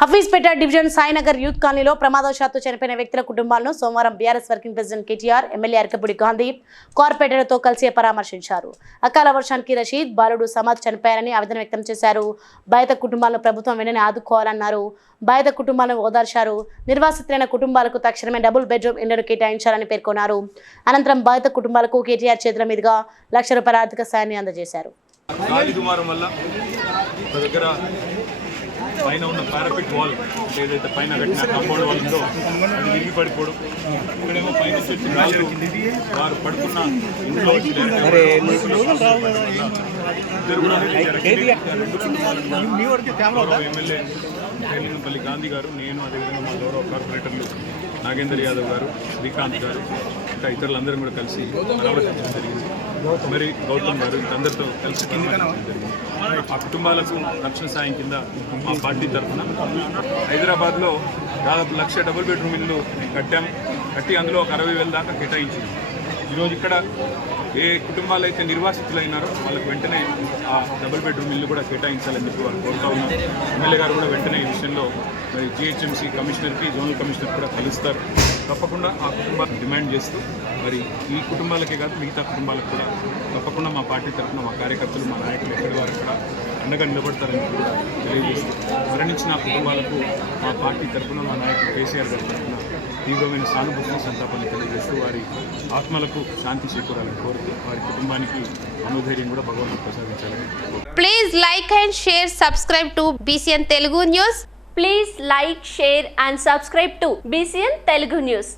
Hafeezpet division Sainagar youth కాలనీలో ప్రమాదవశాత్తు చనిపోయిన వ్యక్తుల కుటుంబాలను సోమవారం BRS working president KTR MLA Arekapudi Gandhi కార్పొరేటర్లతో కలిసి పరామర్శించారు. అకాల వర్షానికి రషీద్ బాలుడు సమాజ్ చనిపోయారని ఆవేదన వ్యక్తం చేశారు. బాధిత కుటుంబాలను ప్రభుత్వం వెంటనే ఆదుకోవాలన్నారు. బాధిత కుటుంబాలను ఓదార్చారు. నిర్వాసితులైన కుటుంబాలకు తక్షణమే డబుల్ బెడ్రూమ్ ఇళ్ళను కేటాయించాలని పేర్కొన్నారు. అనంతరం బాధిత కుటుంబాలకు కేటీఆర్ చేతుల మీదుగా లక్ష రూపాయల ఆర్థిక సాయాన్ని అందజేశారు. వల్ల ఒక దగ్గర పైన ఉన్న పారాపిట్ వాల్ ఏదైతే పైన కట్టిన కాంపౌండ్ వాల్ ఉందో అది విరిగి పడిపోవడం. ఇక్కడేమో పైన చెట్టు రాళ్ళు వారు పడుకున్న ఇంట్లో ఎమ్మెల్యే కేలినపల్లి గాంధీ గారు నేను అదేవిధంగా మా గౌరవ కార్పొరేటర్లు నాగేందర్ యాదవ్ గారు శ్రీకాంత్ గారు ఇంకా ఇతరులందరం కూడా కలిసి పరామర్శించడం జరిగింది. మరి గౌతమ్ గారు అందరితో కలిసి కింద ఆ కుటుంబాలకు రక్షణ సాయం కింద మా పార్టీ తరఫున హైదరాబాద్లో దాదాపు లక్ష డబుల్ బెడ్రూమ్ ఇల్లు కట్టాం. కట్టి అందులో ఒక అరవై వేల దాకా కేటాయించింది ఈరోజు ఇక్కడ ఏ కుటుంబాలు అయితే నిర్వాసితులైనారో వాళ్ళకి వెంటనే ఆ డబుల్ బెడ్రూమ్ ఇల్లు కూడా కేటాయించాలని చెప్పి వాళ్ళు కోరుతా ఉన్నారు. ఎమ్మెల్యే గారు కూడా వెంటనే ఈ విషయంలో మరి జిహెచ్ఎంసీ కమిషనర్కి జోనల్ కమిషనర్ కూడా కలుస్తారు. తప్పకుండా ఆ కుటుంబాలకు డిమాండ్ చేస్తూ మరి ఈ కుటుంబాలకే కాదు మిగతా కుటుంబాలకు కూడా తప్పకుండా మా పార్టీ తరఫున మా కార్యకర్తలు మా నాయకులు ఎక్కడి వారు కూడా అండగా నిలబడతారని కూడా మరణించిన కుటుంబాలకు మా పార్టీ తరఫున మా నాయకులు కేసీఆర్ గారి తరఫున తీవ్రమైన సానుభూతిని సంతాపాన్ని తెలియజేస్తూ వారి ఆత్మలకు శాంతి చేకూరాలని కోరుతూ వారి కుటుంబానికి మనోధైర్యం కూడా భగవంతుడు ప్రసాదించాలని please like and share subscribe to BCN Telugu news please like share and subscribe to BCN Telugu news